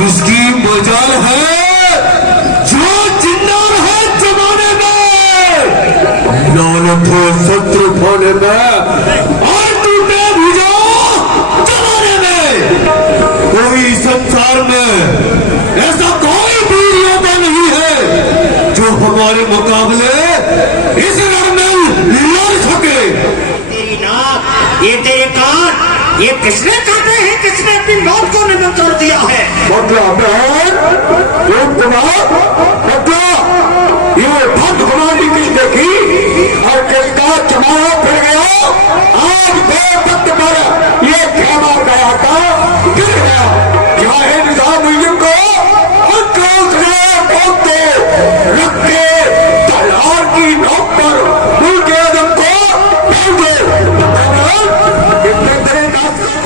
इसकी मजाल है जो जिंदा है जमाने में, लानत हो शत्रु होने में और टूटे भी जाओ जमाने में। कोई संसार में ऐसा कोई वीर योद्धा नहीं है जो हमारे मुकाबले इस रण में लड़ सके। तेरी नाक, ये तेरे कान, ये किसने काटे हैं? किसने अपनी मौत को नमन कर दिया है? बदला बहन, ये भक्त कुमारी किसने की और किसका चमारा फिर गया। आज दो भक्त पर ये खेमा गया था, गिर गया। चाहे निजामुद्दीन को रख के तलवार की नोक पर मुल्क आदम को फेंक दे।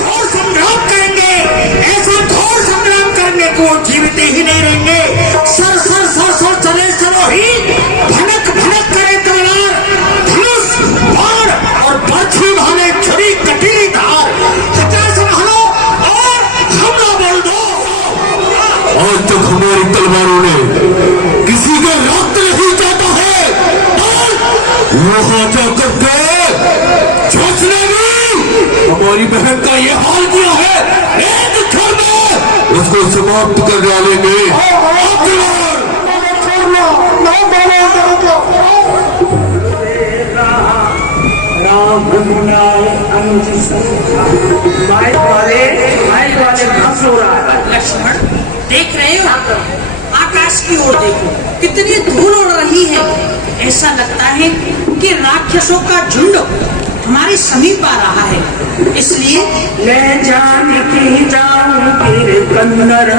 घोर संग्राम करेंगे, ऐसा घोर संग्राम करने को जीवित ही नहीं रहेंगे। सर सर सर सर चले चलो ही, भनक भनक करे तलवार, धनुष बाण और बर्छी भाले छुरी कटीली धार। हथियार संभालो और हमला बोल दो। आज तक हमारी तलवारों ने किसी का रक्त नहीं चाहता है, और वहां जाकर के सोचने भी हमारी बहन का ये हाल किया है। एक क्षण में उसको समाप्त कर डालेंगे। राम माइक वाले घास हो रहा है। लक्ष्मण, देख रहे हो? आकाश की ओर देखो, कितनी धूल उड़ रही है। ऐसा लगता है कि राक्षसों का झुंड हमारे समीप आ रहा है। इसलिए मैं जानकी जाऊं फिर कंदर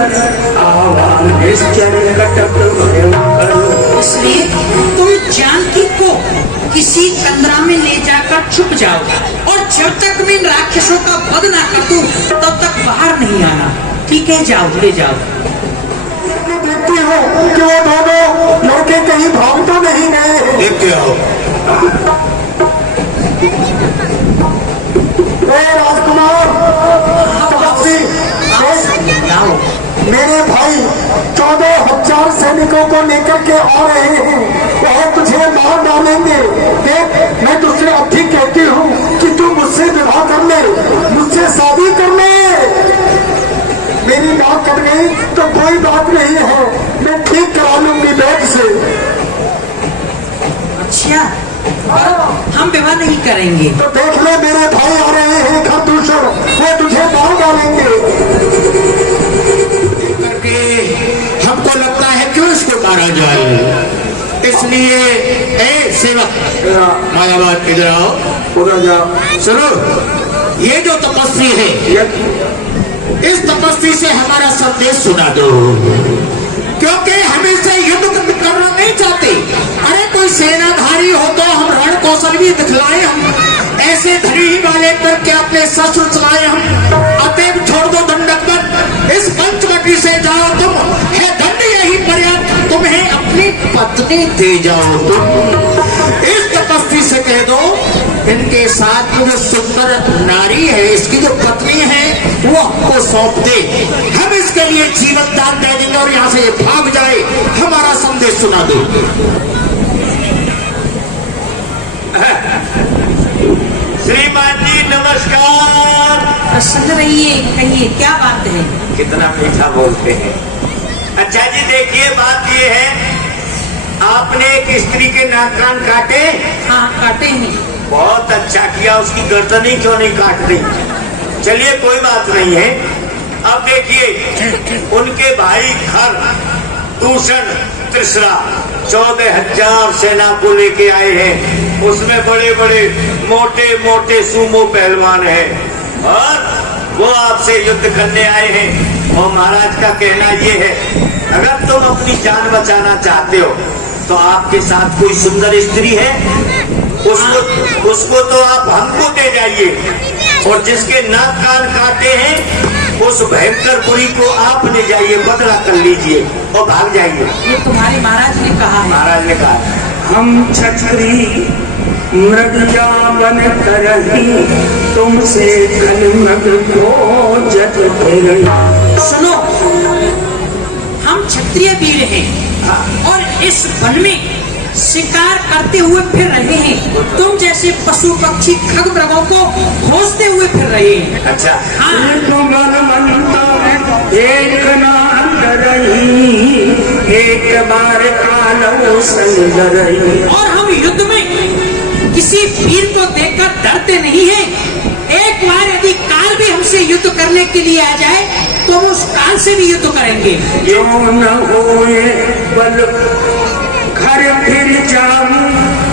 आवाज निश्चल कटक भयंकर। इसलिए तुम जानकी को किसी कंदरा में ले जाकर छुप जाओ और जब तक मैं इन राक्षसों का वध ना कर दूं तब तक बाहर नहीं आना। ठीक है, जाओ, ले जाओ। देखती हो कि वो दोनों लड़के कहीं भाग तो नहीं गए। देख के आओ। राजकुमार, मेरे भाई 14,000 सैनिकों को लेकर के आ रहे हैं। वह तुझे मार डालेंगे। देख, मैं तुझसे अब ठीक कहती हूँ कि तू मुझसे विवाह कर ले, मुझसे शादी कर ले। मेरी नाक कट गई तो कोई बात नहीं है, मैं ठीक करा लूंगी बैठ से। अच्छा, हम विवाह नहीं करेंगे। तो देख ले, मेरे भाई आ रहे हैं खरदूषण, वो तुझे मार डालेंगे। करके हमको लगता है क्यों इसको मारा जाए। इसलिए ए सेवक मायावाद, इधर आओ, उधर जाओ। सुनो, ये जो तपस्वी है, इस तपस्वी से हमारा संदेश सुना दो, क्योंकि हम इससे युद्ध करना नहीं चाहते। अरे कोई सेनाधारी हो तो हम रण कौशल भी दिखलाए। हम ऐसे धनी वाले पर क्या अपने शस्त्र चलाए हम। अतएव छोड़ दो दंडक पर, इस पंचवटी से जाओ तुम, है दंड यही पर्याप्त। तुम्हें अपनी पत्नी दे जाओ तुम। इस तपस्वी से कह दो इनके साथ में जो सुंदर नारी है, इसकी जो पत्नी है, वो हमको सौंप दे। हम इसके लिए जीवन दान दे देंगे और यहाँ से ये भाग जाए। हमारा संदेश सुना दो। श्रीमान जी नमस्कार। प्रसन्न रहिए, कहिए क्या बात है। कितना मीठा बोलते हैं। अच्छा जी, देखिए बात ये है, आपने एक स्त्री के नाक कान काटे। हाँ, काटे हैं। बहुत अच्छा किया, उसकी गर्दन ही क्यों नहीं काट दी। चलिए कोई बात नहीं है। अब देखिए, उनके भाई खर दूषण त्रिसरा 14,000 सेना को लेके आए हैं। उसमें बड़े बड़े मोटे मोटे सूमो पहलवान हैं और वो आपसे युद्ध करने आए हैं। और महाराज का कहना ये है, अगर तुम अपनी जान बचाना चाहते हो तो आपके साथ कोई सुंदर स्त्री है, उसको तो आप हमको दे जाइए, और जिसके नाक कान काटे हैं उस भयंकर बुरी को आप ले जाइए, बदला कर लीजिए और भाग जाइए। ये तुम्हारे महाराज ने कहा है। महाराज ने कहा हम क्षत्रिय मृग जा बन करही तुमसे खल मृग को जट फिर। सुनो, हम क्षत्रिय वीर हैं और इस वन में शिकार करते हुए फिर रहे हैं। तुम जैसे पशु पक्षी खग मृगों को खोजते हुए फिर रहे हैं। अच्छा, हाँ, तुम बलवंत एक नाम रही, एक बार कालो संग रही। और हम युद्ध में किसी वीर को देखकर डरते नहीं हैं। एक बार यदि काल भी हमसे युद्ध करने के लिए आ जाए तो हम उस काल से भी युद्ध करेंगे। जो न होए बल घर फिर जाऊं,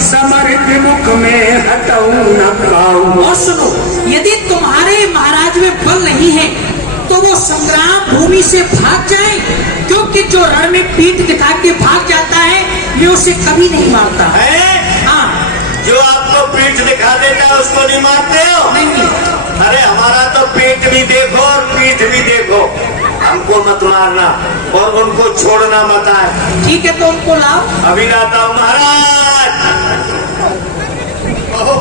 समर विमुख में हटऊं न पाऊं। और सुनो, यदि तुम्हारे महाराज में बल नहीं है तो वो संग्राम भूमि से भाग जाए, क्योंकि जो रण में पीठ दिखा के भाग जाता है मैं उसे कभी नहीं मारता। है? हाँ, जो आपको पीठ दिखा देता है उसको नहीं मारते हो? नहीं। अरे हमारा तो पेट भी देखो और पीठ भी देखो, हमको मत मारना और उनको छोड़ना मत आए। ठीक है, तो उनको लाओ। अभी लाता हूँ महाराज।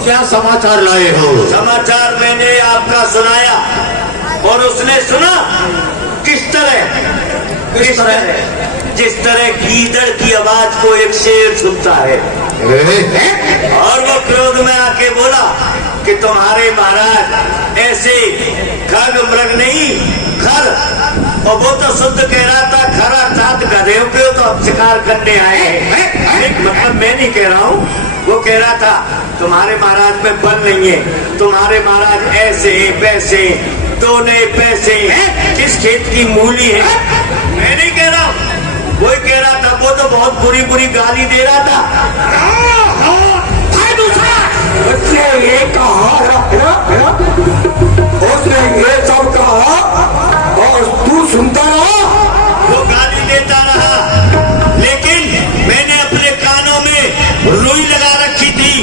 क्या समाचार लाए हो? समाचार मैंने आपका सुनाया और उसने सुना। किस तरह? जिस तरह गीदड़ की आवाज को एक शेर सुनता है। और वो क्रोध में आके बोला कि तुम्हारे महाराज ऐसे खग मृग नहीं, खर। और वो तो शुद्ध कह रहा था, खर अर्थात गधेयों के तो अब शिकार करने आए हैं। मतलब मैं नहीं कह रहा हूँ, वो कह रहा था तुम्हारे महाराज में बल नहीं है, तुम्हारे महाराज ऐसे वैसे दो नए पैसे किस खेत की मूली है। मैं नहीं कह रहा हूँ, वही कह रहा था। वो तो बहुत बुरी बुरी गाली दे रहा था। उसने ये कहा, उसने ये सब कहा और तू सुनता रहा। वो गाली देता रहा, लेकिन मैंने अपने कानों में रुई लगा रखी थी,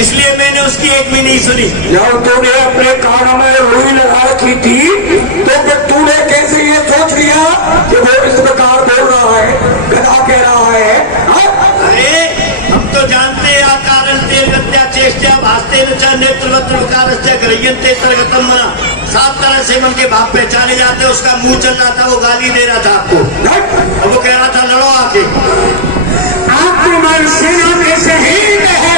इसलिए मैंने उसकी एक भी नहीं सुनी। जब तूने अपने कानों में रुई लगा रखी थी तो फिर तूने कैसे ये सोच लिया कि वो इस प्रकार बोल रहा है, गधा कह रहा है? अरे हम तो जानते हैं आकारं तेल गत्या चेष्टा भास्ते च नेत्रवत्र विकारस्य ग्रह्यन्ते तरगतम मना। 7 तरह से मन के भाव पहचाने जाते हैं। उसका मुंह चल रहा था, वो गाली दे रहा था आपको, और वो कह रहा था लड़ो आके। आप तुम्हारी सेना में शहीद है।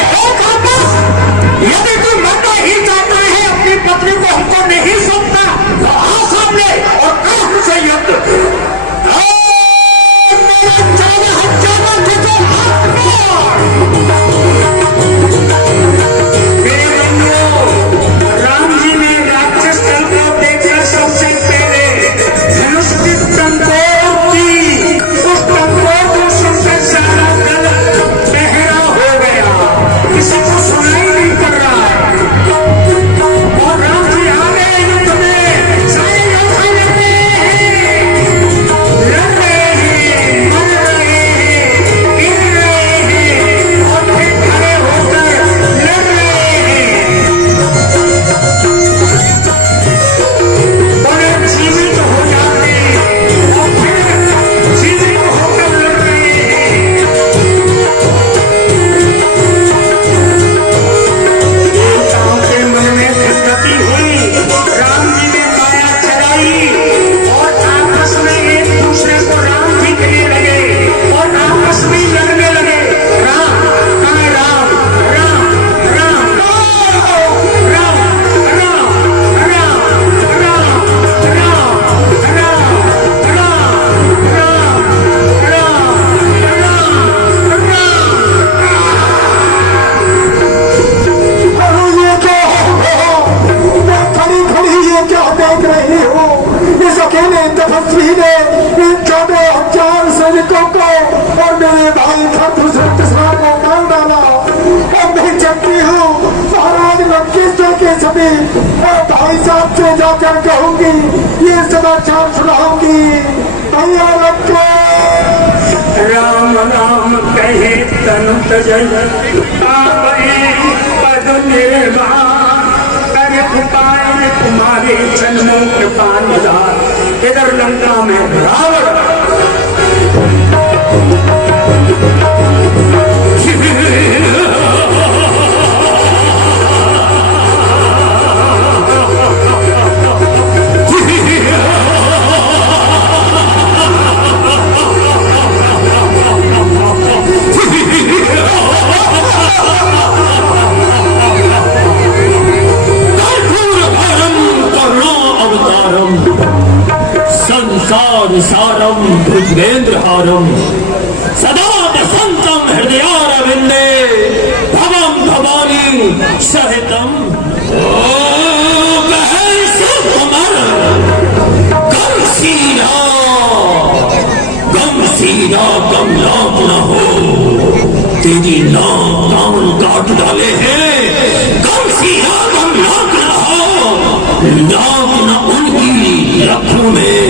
यदि तू मरना ही चाहता है, अपनी पत्नी को हमको नहीं सौंपता तो आ सामने और कर हमसे युद्ध। राम जी ने राक्षस दल को देखकर सबसे पहले धनुष की टंकोर की। उस टंकोर को सुनकर सारा दल बहरा हो गया, किसी को सुनाई नहीं पड़ रहा है। और राम जी आ गए युद्ध में। सारे योद्धा लड़ रहे हैं, मर रहे हैं, गिर रहे हैं और फिर खड़े होकर लड़ रहे हैं। बड़े जीवित हो जाते हैं और फिर जीवित होकर लड़ रहे हैं। देवताओं के मन में गति हुई, राम जी ने माया चलाई और आपस में एक दूसरे को राम दिखने लगे और आपस में लड़ने लगे। राम कहाँ है? राम राम राम राम राम राम राम ये क्या खड़ी खड़ी ये क्या देख रही हो? इस अकेले तपस्वी ने इन 14,000 सैनिकों को और मेरे भाई खरदूसरा को मार डाला। अब मैं चलती हूँ महाराज, मैं किस के सभी और भाई साहब से जाकर कहूंगी, ये समाचार सुनाऊंगी। भैया रखो। राम राम कहे तनु तजय पावे पद निर्वाण कर उपाय तुम्हारे जन्मों कृपा निधान। इधर लंका में रावण कांतम भुजगेंद्रहारम सदा वसंतम हृदयारविंदे भवम भवानी सहितम। ओ बहन सुकुमार गम सीना गम नाक न हो, तेरी नाक कान काट डाले हैं। गम सीना गम नाक न हो, नाक न उनकी रखूं में,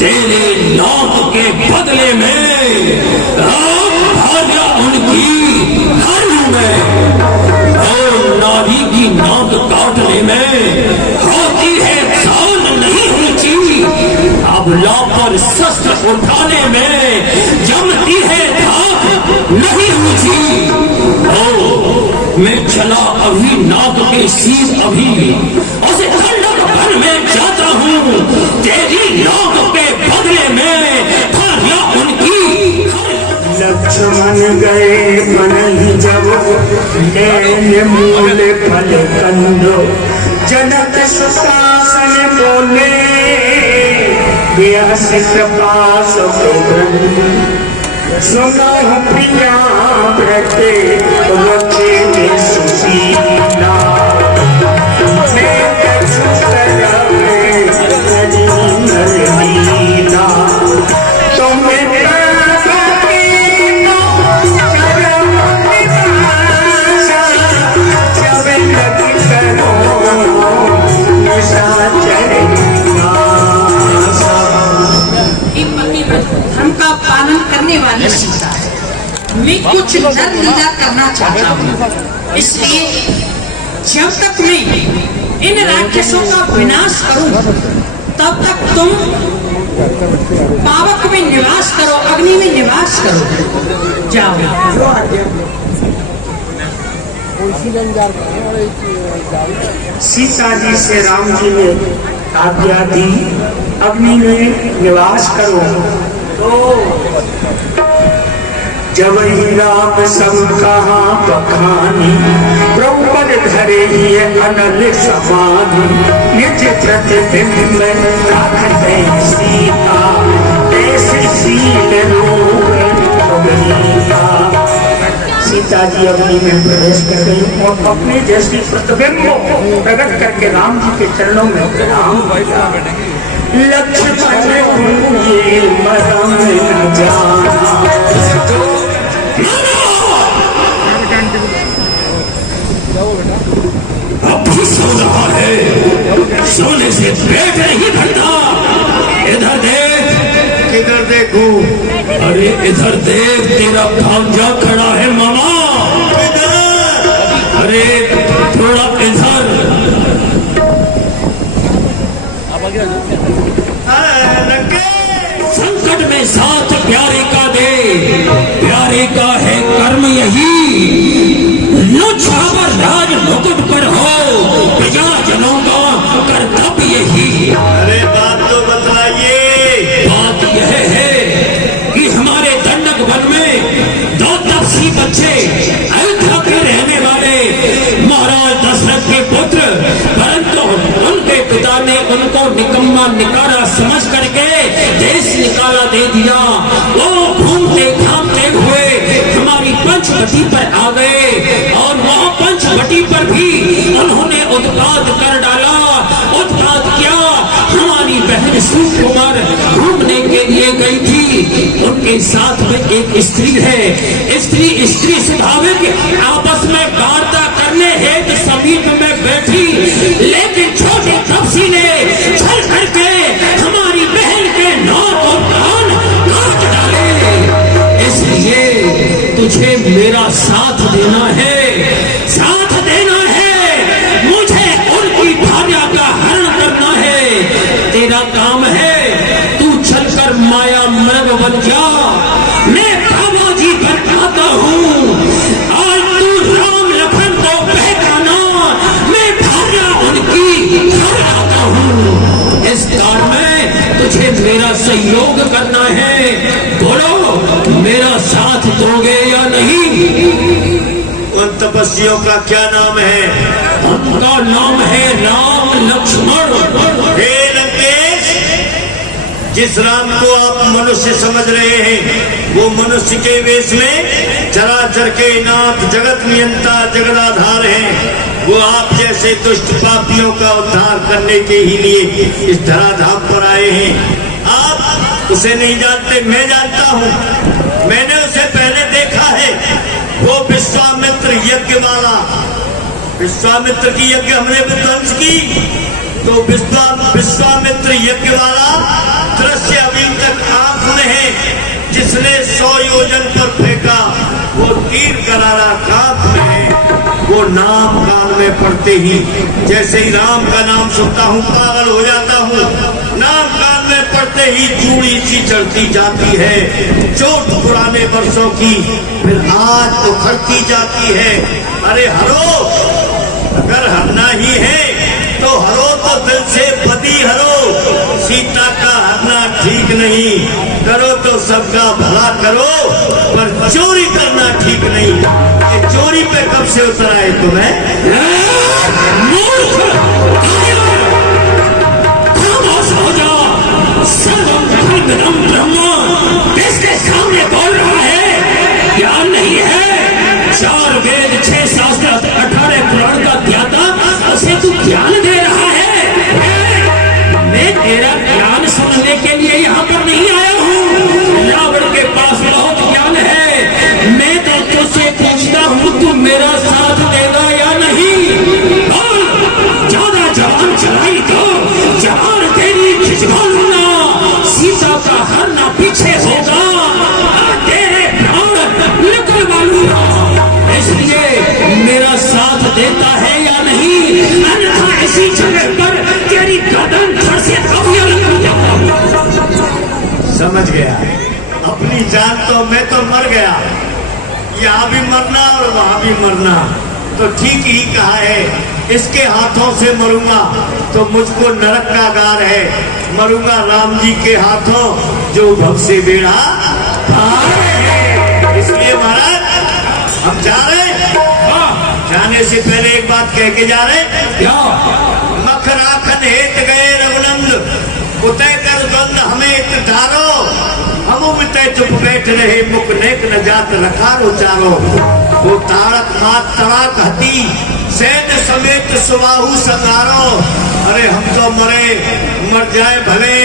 तेरे नाक के बदले में भार्या उनकी हारू में। और नारी की नाक काटने में होती है जान नहीं ऊंची, अबला पर शस्त्र उठाने में जमती है धाक नहीं ऊंची। ओ मैं चला अभी नाक के सीध अभी उस ठंडक वन में जाता हूँ, तेरी नाक के बदले में भार्या उनकी। लक्ष्मण गए बनहि जब लेने मूल फल कंदो, जनक सुशासन बोले व्यास कृपा सुनो प्रिया व्रते रचे में सुशीला। मैं कछु करवे नरलीला, तुम्हें धर्म का पालन करने वाली सीता है। मैं कुछ नर लीला करना चाहता हूँ, इसलिए जब तक मैं इन राक्षसों का विनाश करूं तब तक तुम पावक में निवास करो, अग्नि में निवास करो। जाओ। सीता जी से राम जी ने आज्ञा दी अग्नि में निवास करो। तो जब ही राम सब कहा बखानी, द्रौपद धरे ही अनल समानी। निज प्रतिबिंब में राखते सीता, ऐसे शील रूप भगनीता। सीता जी अग्नि में प्रवेश कर गई और अपने जैसी प्रतिबिंब को प्रकट करके राम जी के चरणों में प्रणाम किया। लक्ष्मण ये मरम न जाना, अब भी सो रहा है, सोने से पेट नहीं भरता। इधर देख। किधर देखूं? अरे इधर देख, तेरा भांजा खड़ा है मामा। अरे थोड़ा इधर। संकट में साथ प्यारे का दे, प्यारे का है कर्म यही। नुछावर राज मुकुट पर हो, प्रजाजनों का कर्तव्य यही। अरे बात तो बतलाइए। बात यह है कि हमारे दंडक वन में 2 तपसी बच्चे अयोध्या के रहने वाले महाराज दशरथ के पुत्र, परंतु उनके पिता ने उनको निकम्मा निकारा समझ करके देश निकाला दे दिया। वो घूमते घामते हुए हमारी पंचवटी पर आ गए और वहाँ पंचवटी पर भी उन्होंने उत्पात कर डाला। उत्पात क्या, हमारी बहन सुकुमार घूमने के लिए गई थी, उनके साथ में एक स्त्री है। स्त्री स्वाभाविक आपस में वार्ता करने हेतु समीप में बैठी, लेकिन छोटे तपसी ने चल करके हमारी बहन के नाक और कान काट डाले। इसलिए तुझे मेरा साथ देना है, साथ देना है। मुझे उनकी भार्या का हरण करना है। तेरा काम है, तू चलकर माया मृग बन जा, मैं बाबाजी बन आता हूँ। और तू राम लखन को पहचाना, मैं भार्या उनकी घर आता हूँ। इस कार में तुझे मेरा सहयोग करना है। बोलो, मेरा साथ दोगे या नहीं? उन तपस्वियों का क्या नाम है? उनका नाम है राम लक्ष्मण। हे लंकेश, जिस राम को आप मनुष्य समझ रहे हैं वो मनुष्य के वेश में चराचर के नाथ जगत नियंता जगदाधार हैं। वो आप जैसे दुष्ट पापियों का उद्धार करने के ही लिए इस धराधाम पर आए हैं। आप उसे नहीं जानते, मैं जानता हूँ। मैंने उसे पहले देखा है। वो विश्वामित्र यज्ञ वाला, विश्वामित्र की यज्ञ हमने विध्वंस की तो विश्वामित्र यज्ञ वाला दृश्य अभी तक आंख में है। जिसने 100 योजन पर फेंका वो तीर करारा कांख में है। वो नाम कान में पड़ते ही जैसे ही राम का नाम सुनता हूँ पागल हो जाता हूँ। नाम कान में पड़ते ही चूड़ी सी चढ़ती जाती है। चोट पुराने वर्षों की फिर आज उखड़ती जाती है। अरे हरो, अगर हरना ही है तो हरो तो दिल से बदी हरो। सीता का हरना ठीक नहीं, करो तो सबका भला करो, पर चोरी करना ठीक नहीं। ये चोरी पे कब से उतर आए तुम्हें? इसके सामने बोल रहा है, ज्ञान नहीं है। 4 वेद 6 शास्त्र 18 पुराण का ज्ञाता, उसे तू ज्ञान दे रहा है। मैं तेरा ज्ञान सुनने के लिए यहाँ पर नहीं आया हूँ। रावण के पास बहुत ज्ञान है। मैं तो तुझसे पूछता हूँ तू मेरा साथ देगा या नहीं? बोल, ज्यादा जवान चलाई तो जवान तेरी खिंचवा लूंगा। सीता का हरना पीछे होगा, तेरे प्राण निकलवा लूंगा। इसलिए मेरा साथ देता है या नहीं? अन्यथा इसी जगह पर तेरी गर्दन धड़ से समझ गया। अपनी जान तो मैं तो मर गया, यहाँ भी मरना और वहाँ भी मरना तो ठीक ही कहा है। इसके हाथों से मरूंगा तो मुझको नरक का गार है। मरूंगा राम जी के हाथों जो भव से बेड़ा पार है। इसलिए महाराज हम जा रहे हैं। जाने से पहले एक बात कह के जा रहे हैं। मखराखन हेत गए रघुनंद, उतय कर द्वंद हमें धारो। हम उतय चुप बैठ रहे, मुख नेक न जात रखारो चारो। वो तारक मात तड़ाक हती, सैन्य समेत सुबाहु संगारो। अरे हम तो मरे, मर जाए भले,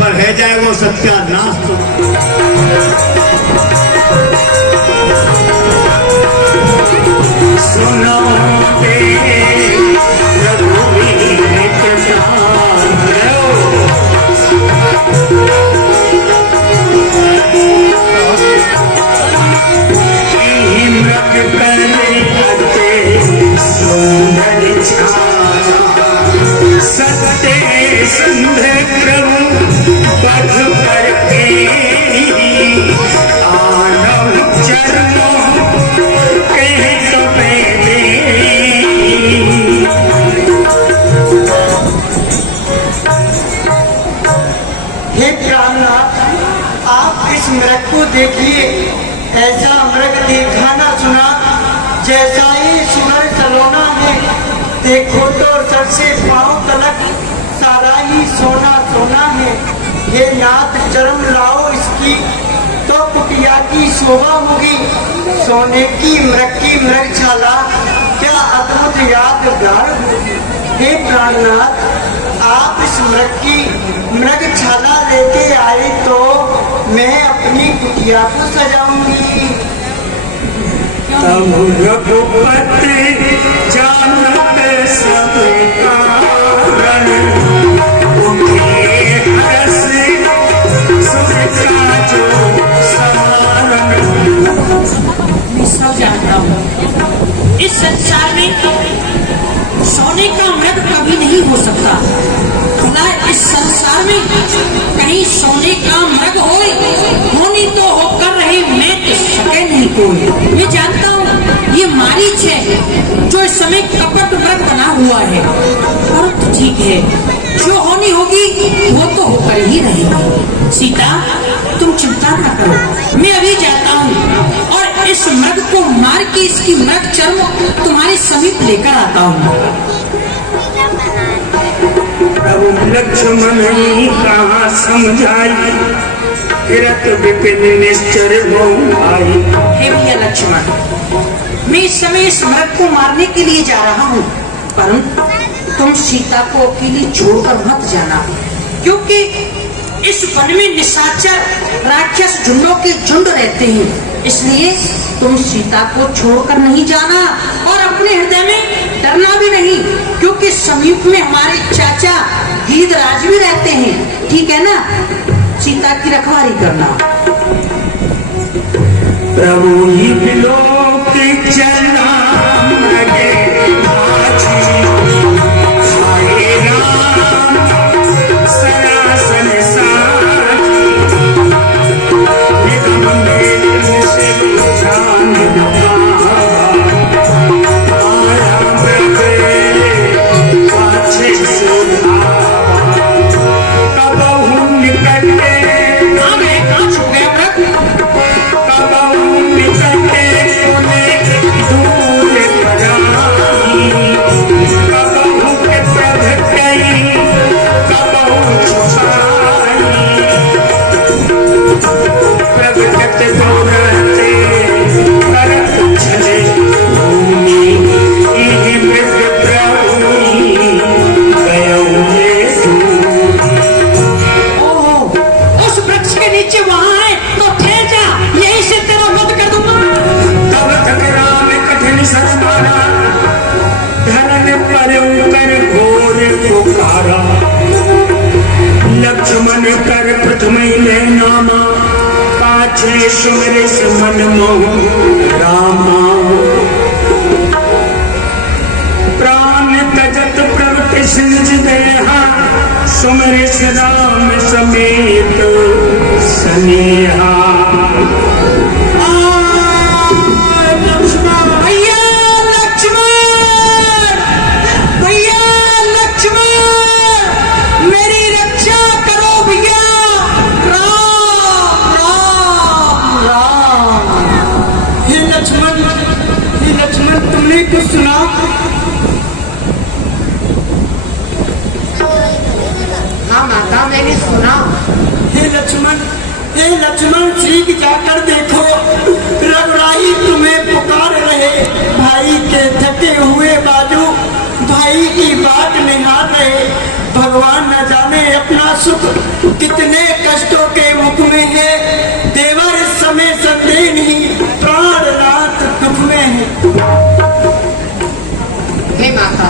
पर है जाए वो सत्यानाश। सुनो सत्य संध प्रभु बध करके आनव चरणों कह तो दे। हे प्राणनाथ, आप इस मृग को देखिए। ऐसा मृग देखा ना सुना, जैसा ही सुनर सलोना है। देखो तो सर से पांव तलक सारा ही सोना सोना है। हे नाथ, चरम लाओ इसकी तो कुटिया की शोभा होगी। सोने की मृगशाला क्या अद्भुत यादगार होगी। हे प्राणनाथ, आप इस मृगशाला लेके आए तो मैं अपनी कुटिया को सजाऊंगी। तब रघुपति जानत सब कारण, उनके हर्ष सुर का जो समारण। मैं सब जानता हूँ, इस संसार में सोने का मृग कभी नहीं हो सकता। खुला इस संसार में कहीं सोने का मृग होनी तो होकर रही, मैं तो सके नहीं कोई। मैं जानता हूँ ये मारीच है जो इस समय कपट मृग बना हुआ है। और तो ठीक है, जो होनी होगी वो तो होकर ही रहेगी। सीता, तुम चिंता ना करो, मैं अभी जाता हूँ और इस मृग को मार के इसकी मृग चर्म तुम्हारे समीप लेकर आता हूँ। प्रभु लक्ष्मण कहाँ समझाई, फिरत विपिन निश्चर भाई। हे भैया लक्ष्मण, मैं इस समय इस मृग को मारने के लिए जा रहा हूँ, परंतु तुम सीता को अकेली छोड़कर मत जाना, क्योंकि इस वन में निशाचर राक्षस झुंडों के झुंड रहते हैं, इसलिए तुम सीता को छोड़कर नहीं जाना और अपने हृदय में डरना भी नहीं, क्योंकि समीप में हमारे चाचा गीधराज भी रहते हैं, ठीक है ना? सीता की रखवाली करना। प्रभु ही बिलोक चला लगे आछी, खाए राम सरासन साथी, निगम नेत्र से जान लगा, आया मृग पाछे सुधावा, कबहु निकटे कहाँ छुप गया मृग? कबहु निकटे कोने दूर पराई, कबहु के प्रभटई कबहु छुपाई, प्रगट दौड़ते करत चले भूमि, इहि मृग प्रभुनि गयौ ये दूर। ओह, उस वृक्ष के नीचे वहाँ है, तो ठहर जा, यहीं से तेरा वध कर दूंगा। तब तक राम कठिन संस्मारा, धरन पर कर घोर पुकारा, लक्ष्मण कर प्रथम ले नामा, पाछे सुमिर मन मोह रामा, प्राण तजत प्रवृत्ति सिंज देहा, सुमिर राम समेत सनेहा। भैया लक्ष्मण, भैया लक्ष्मण, मेरी रक्षा करो भैया। राम राम राम। हे लक्ष्मण तुमने कुछ सुना? हाँ माता, मैंने सुना। हे लक्ष्मण ठीक जाकर देखो, रघुराई तुम्हें पुकार रहे, भाई के थके हुए बाजू भाई की बाट निहार रहे। भगवान न जाने अपना सुख कितने कष्टों के मुख में है, देवर इस समय संदेह नहीं, प्राणनाथ दुख में है। हे माता,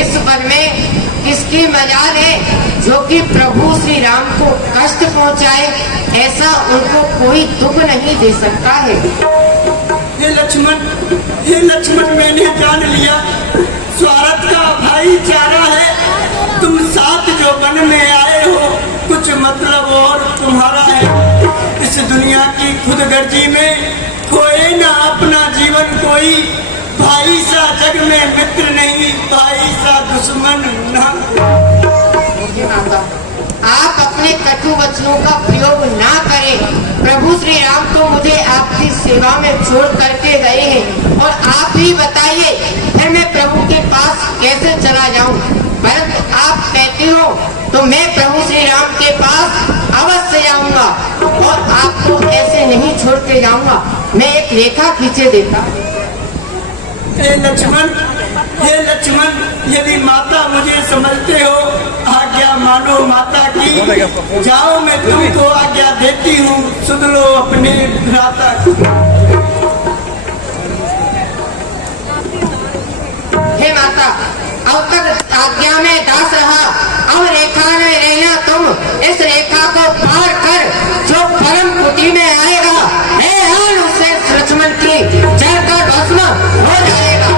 इस वन में किसकी मजाल है जो कि प्रभु श्री राम को कष्ट पहुंचाए, ऐसा उनको कोई दुख नहीं दे सकता है। हे लक्ष्मण मैंने जान लिया, स्वार्थ का भाईचारा है। तुम साथ जो वन में आए हो, कुछ मतलब और तुम्हारा है। इस दुनिया की खुदगर्जी में खोए ना अपना जीवन कोई, भाई सा जग में मित्र नहीं, भाई सा दुश्मन ना। हे माता, आप अपने कटु वचनों का प्रयोग ना करें। प्रभु श्री राम तो मुझे आपकी सेवा में छोड़ करके गए हैं, और आप ही बताइए फिर मैं प्रभु के पास कैसे चला जाऊं। परंतु आप कहते हो तो मैं प्रभु श्री राम के पास अवश्य जाऊंगा, और आपको ऐसे नहीं छोड़ के जाऊंगा। मैं एक रेखा खींचे देता। हे लक्ष्मण यदि माता मुझे समझते हो, आज्ञा मानो माता की, जाओ मैं तुमको आज्ञा देती हूँ, सुन लो अपने भ्राता की। हे माता, अब तक आज्ञा में दास रहा, अब रेखा में रहना तुम। इस रेखा को पार कर जो परम कुटी में आएगा, हे हाल उससे लक्ष्मण की जलकर भस्म हो जाएगा।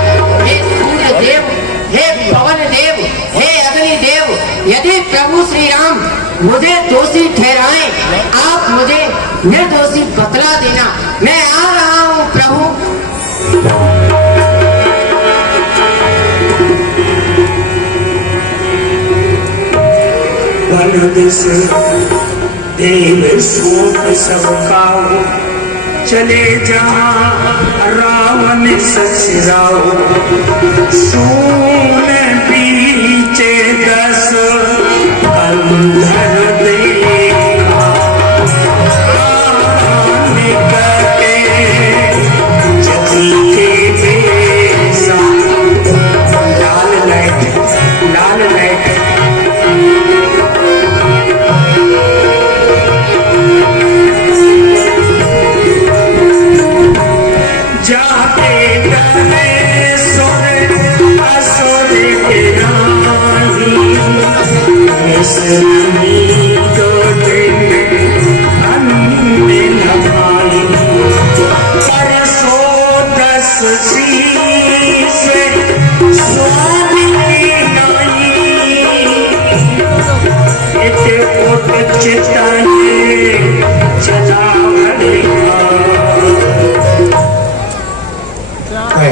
हे सूर्य देव, हे पवन देव, हे अग्नि देव, यदि प्रभु श्री राम मुझे दोषी ठहराएं, आप मुझे निर्दोषी बतला देना। मैं आ रहा हूँ प्रभु। वन दिस देव शोक सब काऊ, चले जहाँ रावण ससुराओ, सोन बीचे दस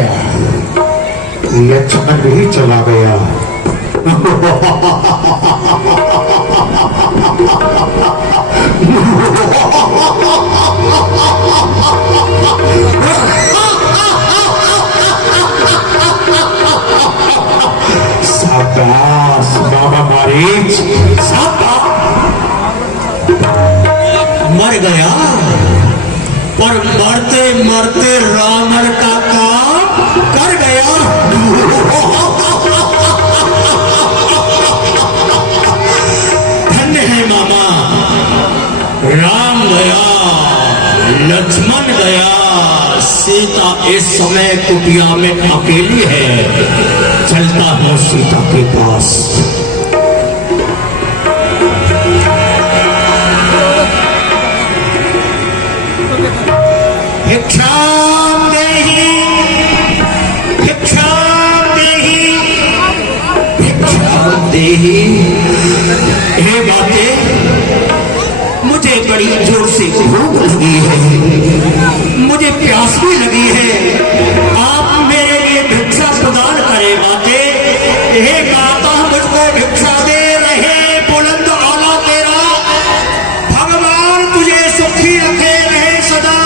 गया, लक्ष्मण भी चला गया। शाबाश बाबा मारीच, शाबाश। मर गया, पर मरते मरते रावण का काम कर गया। धन्य है मामा, राम गया, लक्ष्मण गया, सीता इस समय कुटिया में अकेली है। चलता हूँ सीता के पास। भिक्षाम देहि, भिक्षाम देहि, भिक्षाम देहि। हे बातें, मुझे बड़ी जोर से भूख लगी है, मुझे प्यास भी लगी है। आप मेरे लिए भिक्षा प्रदान करें बातें। हे माता, मुझको भिक्षा दे रहे, बुलंद आला तेरा, भगवान तुझे सुखी रखे रहे सदा।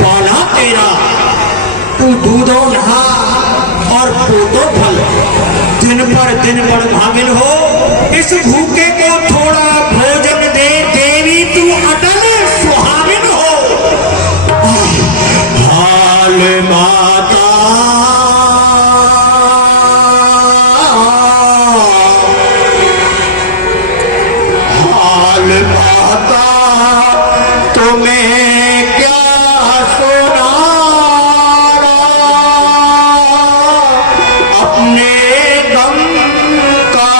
बाला तेरा, तू दूधो नहा और पोतो फल, दिन पर भागिल हो। इस भूखे को थोड़ा भोजन दे देवी, तू अटल सुहागिन हो। हाल माता, हाल माता, तुम्हें क्या सुनाना, अपने गम का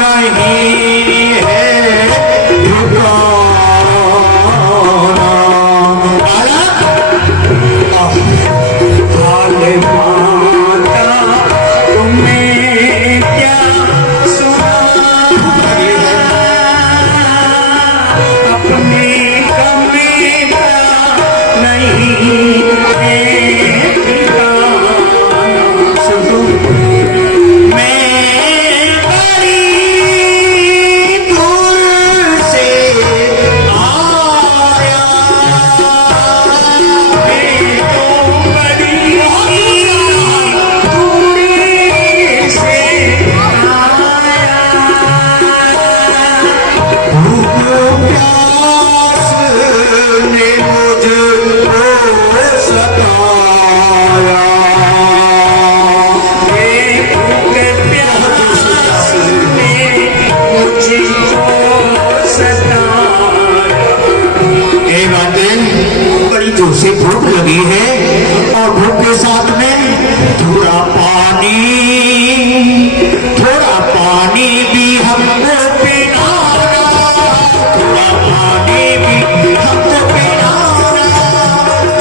नहीं है ठिकाना। हाल माता, तुम्हें क्या सुनाना, अपने गम का नहीं है ठिकाना। सुनो, मैं बड़ी दूर से आया, मैं तो बड़ी दूर से आया। भूख प्यास ने मुझको सताया, भूख प्यास ने मुझको सताया। ये बातें, बड़ी जोर से भूख लगी है और भूख के साथ में थोड़ा पानी भी हमको पिलाना, थोड़ा पानी भी हमको पिलाना,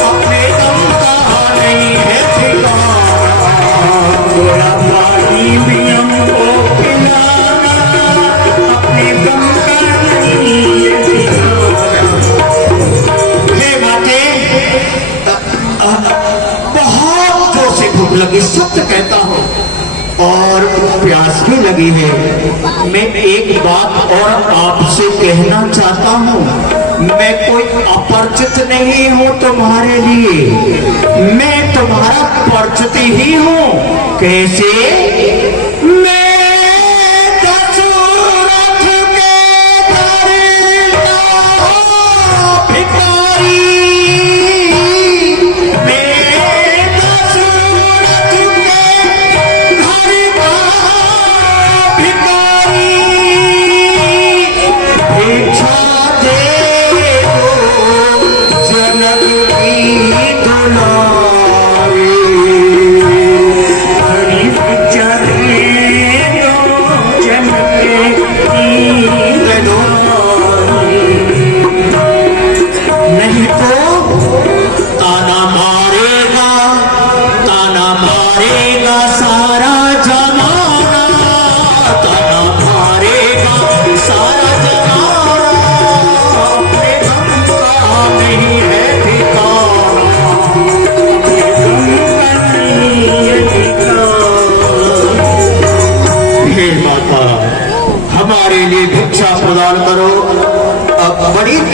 अपने गम का नहीं है ठिकाना। थोड़ा पानी भी हमको पिलाना, अपने गम का नहीं है ठिकाना। हे बातें, बहुत जोर से भूख लगी, सत्य कहता हूँ, और प्यास भी लगी है। मैं एक बात और आपसे कहना चाहता हूँ, मैं कोई अपरिचित नहीं हूँ तुम्हारे लिए, मैं तुम्हारा परिचित ही हूँ। कैसे? मैं दशरथ के घर का भिखारी, मैं दशरथ के घर का भिखारी। भिक्षा दे दो जनक की दुलारी, हरी भिक्षा दे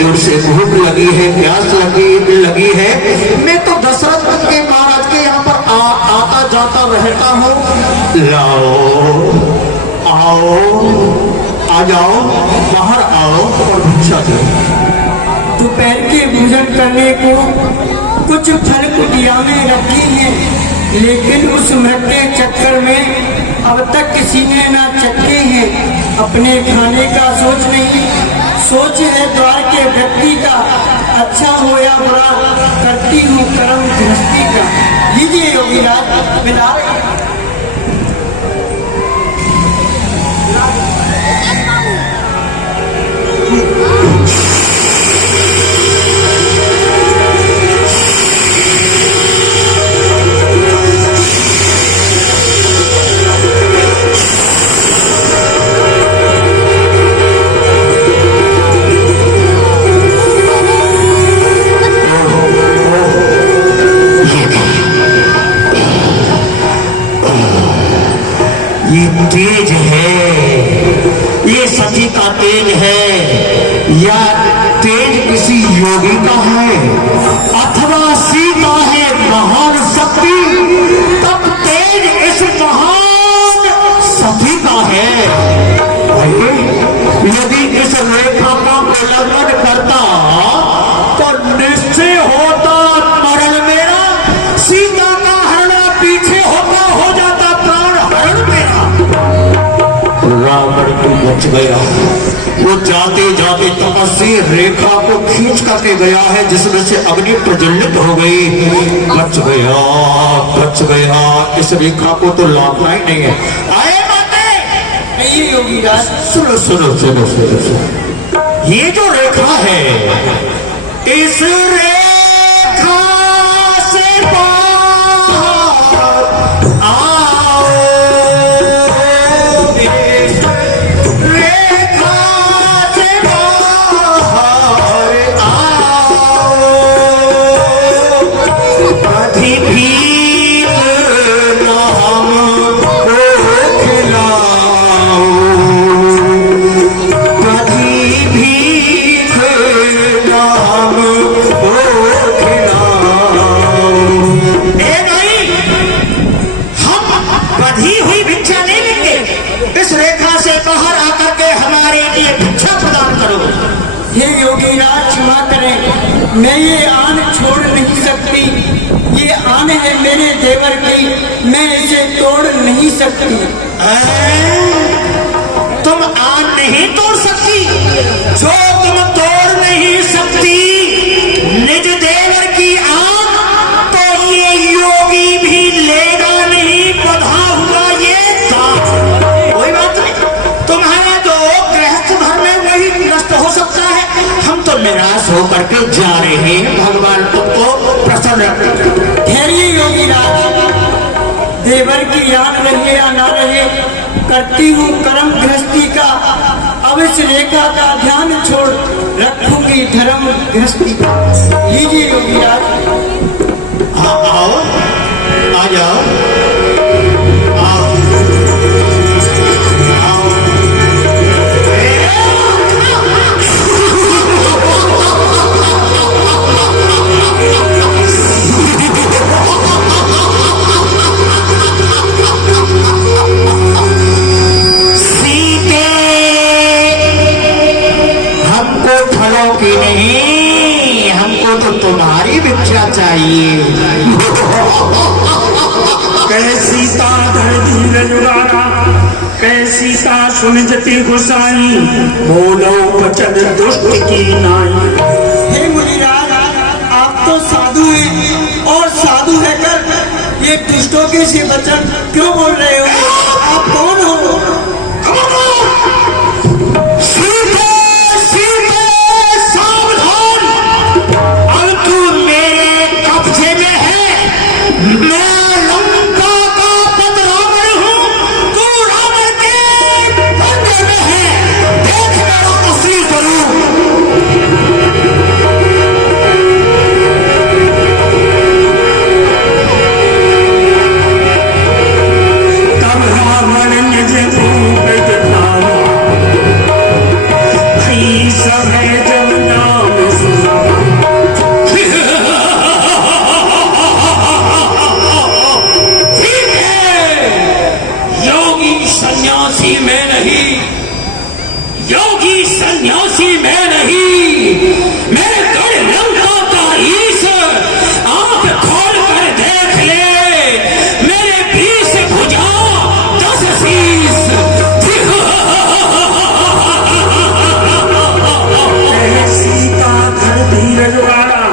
जोर से भूख लगी है, प्यास लगी है। मैं तो दशरथ के महाराज के यहाँ पर आता जाता रहता हूँ। लाओ, आओ, आ जाओ, बाहर आओ और भिक्षा दो। दोपहर के भोजन करने को कुछ फल कुटिया में रखी हैं, लेकिन उस मृत्यु चक्कर में अब तक किसी ने ना चखे हैं। अपने खाने का सोच नहीं, सोच है द्वार के व्यक्ति का। अच्छा हो या बुरा करती हूँ कर्म गृहस्थी का। लीजिए योगीराज मिला। ये तेज है, ये सती का तेज है, या तेज किसी योगी का है, अथवा सीता है महान शक्ति, तब तेज इस महान सती का है। यदि इस रेखा का उल्लंघन करता तो निश्चय होता मरण मेरा, सीता का हरण पीछे होता, हो जाता प्राण हरण मेरा। रावण को बच गया, वो जाते जाते तपस्वी रेखा को खींच करके गया है, जिसमें से अग्नि प्रज्वलित हो गई। बच गया, बच गया, इस रेखा को तो लाभना ही नहीं है। आए बातें, ये योगीराज सुनो सुनो सुनो सुनो सुनो, ये जो रेखा है, इस रेखा से पार आओ, इस रेखा से बाहर आओ, कभी भीख नाम को खिलाओ, कभी भीख नाम को खिलाओ। ए नहीं, हम बधी हुई भिक्षा नहीं लेंगे, इस रेखा से बाहर आकर के हमारे लिए भिक्षा प्रदान करो। हे योगीराज क्षमा करें, मैं ये आन छोड़ नहीं सकती। ये आन है मेरे देवर की, मैं इसे तोड़ नहीं सकती। तुम आन नहीं तोड़ सकती, जो तुम तोड़ नहीं सकती निज देवर की आन, तो ये योगी भी लेगा नहीं बधा हुआ ये दान। कोई बात नहीं, तुम्हारा जो गृहस्थ धर्म है वही नष्ट हो सकता है। हम तो निराश होकर के जा रहे हैं, भगवान तुमको प्रसन्न रखें। ठहरिए योगीराज, देवर की याद रहे या ना रहे, करती हूँ कर्म गृहस्थी का। अब इस रेखा का ध्यान छोड़ रखूंगी धर्म गृहस्थी का। लीजिए योगीराज। हाँ, आओ, आ जाओ, आओ, आओ। सीते, हमको फलों की नहीं, हमको तो तुम्हारी भिक्षा चाहिए। कैसीता धर धीरज वाला, कैसीता सुन जति गुसाई, बोलो बचन दुष्ट की नाई। हे मुनिराज, आप तो साधु हैं, और साधु रहकर ये दुष्टों के से वचन क्यों बोल रहे हो? आप कौन हो? सीते, सीते, सावधान, अब तू मेरे कब्जे में है। मैं लंका का पद रावण हूँ, तू रावण के पंजे में है। देख मेरा असली स्वरूप। तब रावण निज रूप दिखा, काशी में नहीं, मेरे गढ़ लंका का ईश आंख खोल कर देख ले, मेरे 20 भुजा 10 शीश। सीता घर धीरज वाला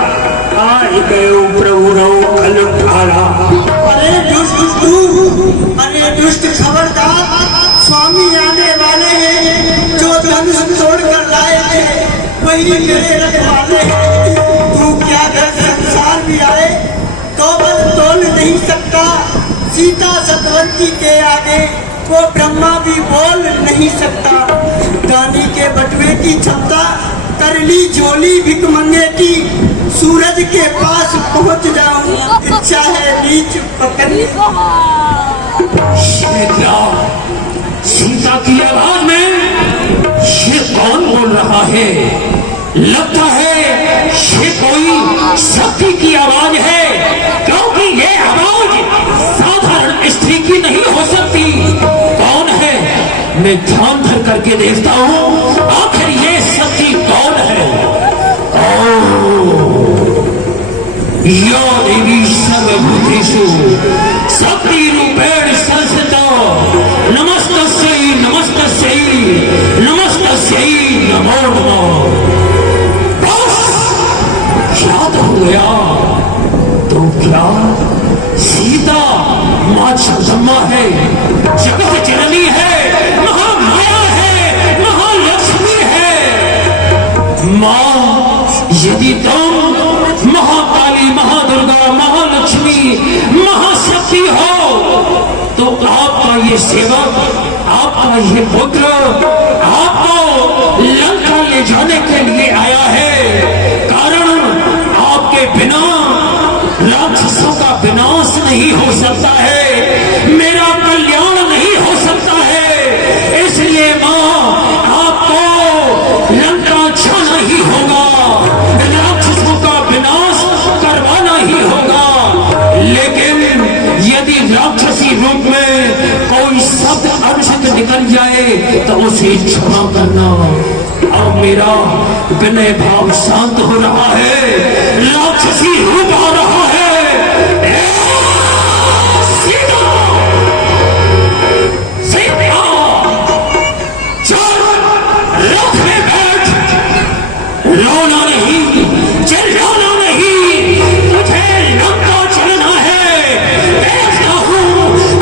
आई गयो प्रभु रो खल उठाला। अरे दुष्ट खबरदार, स्वामी आने वाले हैं। जो धनुष तोड़ कर लाए थे वही मेरे रखवाले हैं। तू क्या घर संसार भी आए तो बल तोल नहीं सकता। सीता सतवंती के आगे वो ब्रह्मा भी बोल नहीं सकता। दानी के बटुए की क्षमता कर ली झोली भिख मंगे की। सूरज के पास पहुंच जाऊं, इच्छा है बीच पकड़ने। सीता की आवाज में ये कौन बोल रहा है? लगता है ये कोई शक्ति की आवाज है, क्योंकि ये आवाज साधारण स्त्री की नहीं हो सकती। कौन है? मैं ध्यान धर करके देखता हूँ आखिर ये शक्ति कौन है। या देवी सर्वभूतेषु शक्तिरूपेण संस्थिता नमस्तस्यै नमस्तस्यै नमस्तस्यै नमो नमः। बस याद हो गया। तो क्या सीता माँ जगदम्बा है, जगत जननी है, महामाया है, महालक्ष्मी है। माँ यदि तुम महाकाली, महादुर्गा, महालक्ष्मी, महाशक्ति हो तो आपका ये सेवक, आपका ये पुत्र आपको लंका ले जाने के लिए आया है। कारण आपके बिना राक्षसों का विनाश नहीं हो सकता है, मेरा कल्याण नहीं हो सकता है। इसलिए माँ आपको लंका जाना ही होगा, राक्षसों का विनाश करवाना ही होगा। लेकिन यदि राक्षसी रूप में कोई शब्द अनुचित निकल जाए तो उसे क्षमा करना। अब मेरा विनय भाव शांत हो रहा है, राक्षसी रूप आ रहा है। सीता, सीता, चल रथ में बैठ। रोना नहीं, चिल्लाना नहीं, तुझे लंका चलना है। देखता हूँ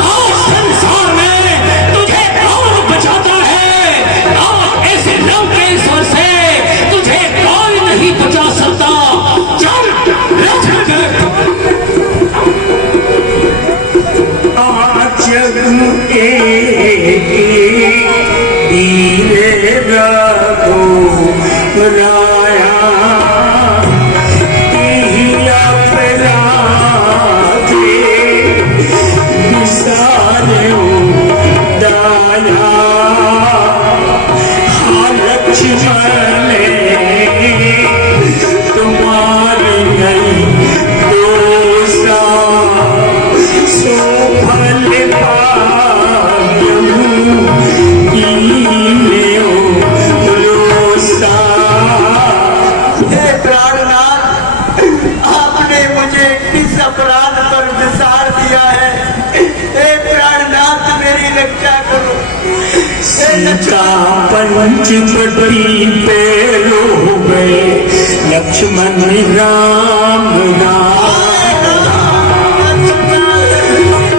आज संसार में तुझे कौन बचाता है। आज इस लंकेश्वर से तुझे कोई नहीं बचा सकता। चल रथ में बैठ। आज धीरे रघु राया पंचवटी पे रो गए लक्ष्मण राम राम।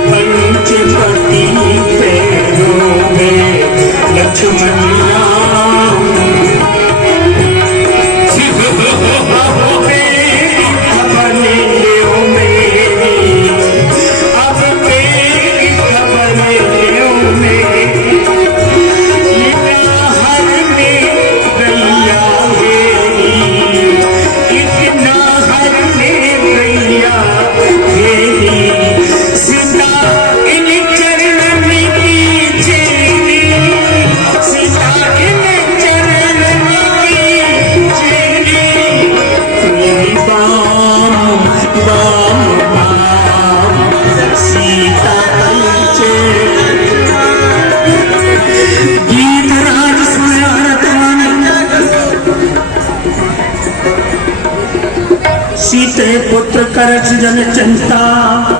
पंचवटी पे रो गए लक्ष्मण राम। खबर लो मेरी, अब मेरी खबर लो मेरी। सीता इन चरणन की चेरी, सीता करस जन चिंता